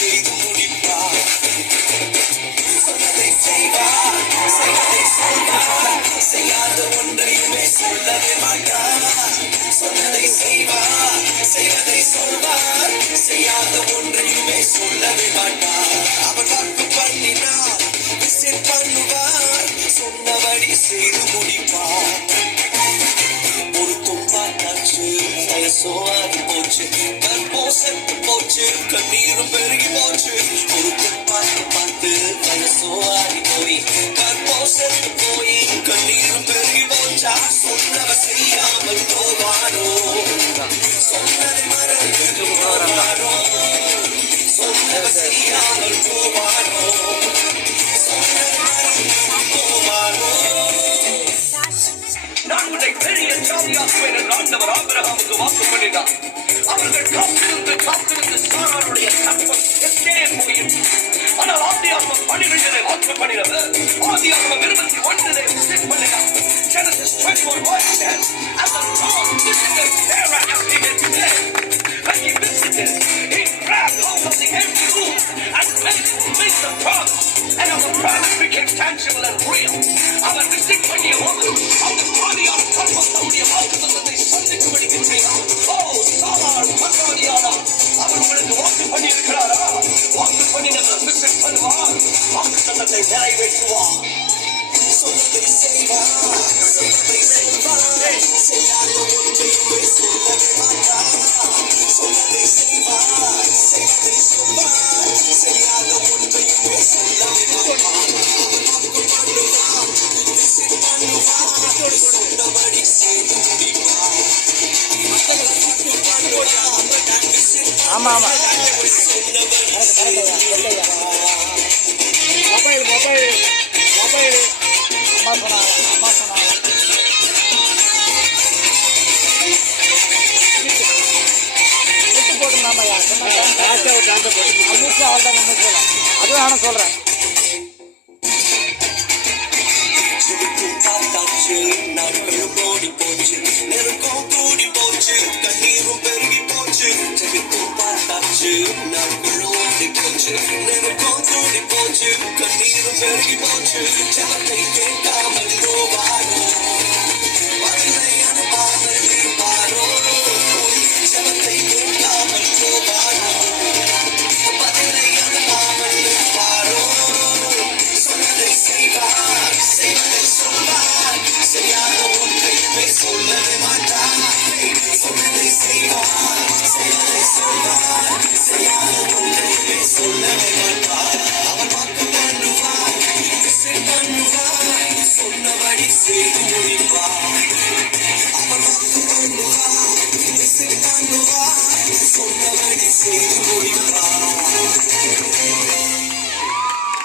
செய்து முடிப்பார். சொன்னதை செய்வார், செய்வதை சொல்வார், செய்யாத ஒன்றையுமே சொல்லவே மாட்டார். சொன்னதை செய்வார், செய்வதை சொல்வார், செய்யாத ஒன்றையுமே சொல்லவே மாட்டார். அவர் வாக்கு பண்ணினார், விசிட் பண்ணுவார், சொன்னபடி செய்து முடிப்பார். ஒரு தும்பாட்டாச்சு, வயசோ ஆகி போச்சு, கற்போ செத்து போச்சு, கண்ணீரும் பெருகி போச்சு. ஒரு தும்பாட்டு பார்த்து வயசோ ஆகி போய், கற்போ செத்து போய், கண்ணீரும் பெருகி போச்சா. சொன்னவர் செய்யாமல் போவாரோ, சொன்னதை மறந்து போவாரோ, சொன்னவர் செய்யாமல் போவாரோ, சொன்னதை மறந்து போவாரோ. நான் உன்னை பெரிய ஜாதியாக்குவேன் என்று ஆண்டவர் ஆபிரகாமுக்கு வாக்கு பண்ணினார். அவர்கள் காத்திருந்து சாராருடைய கற்பம் எத்தே போயும். ஆனால் ஆதியாகமம் 12 வாக்கு பண்ணினவர் ஆதியாகமம் 21 விசிட் பண்ணினார். Genesis 21 says, as the Lord visited Sarah after he had dead, when he visited, he grabbed hold of the empty room and made the promise. And our promise became tangible and real. அவர் visit பண்ணிய போது அவங்க பாதியான கற்பத்தவுடைய வாக்குத்தத்தை சந்திக்கும்படி செய்தார். ஓ சாரார் மற்றவடியாரா, அவர் உங்களுக்கு வாக்கு பண்ணியிருக்கிறாரா? வாக்கு பண்ணினவர் விசிட் பண்ணுவார், வாக்குத்தத்தை நிறைவேற்றுவார். சொன்னதை செய்வார், செய்வதை செய்வார், செய்யாத ஒன்றையுமே சொல்லவே மாட்டார். சொன்னதை செய்வார், செய்வதை சொல்வார், செய்யாத ஒன்றையுமே சொல்லவே மாட்டார். வாக்கு பண்ணுவார், விசிட் பண்ணுவார், சொன்னபடி செய்து முடிப்பார். வாக்கு பண்ணுவார், விசிட் பண்ணுவார், சொன்னபடி செய்து முடிப்பார். அம்மா சொன்னாங்க விட்டு போட்டுருந்தாமையா அதுவும் நானும் சொல்றேன். நாட்களும் ஓடி போச்சு, நெருக்கம் கூடி போச்சு, கண்ணீரும் பெருகி போச்சு. செவிக்கும் பார்த்தாச்சு, நாட்களும் ஓடி போச்சு, நெருக்கம் கூடி போச்சு, கண்ணீரும் பெருகி போச்சு. ஜபத்தை கேட்காமல்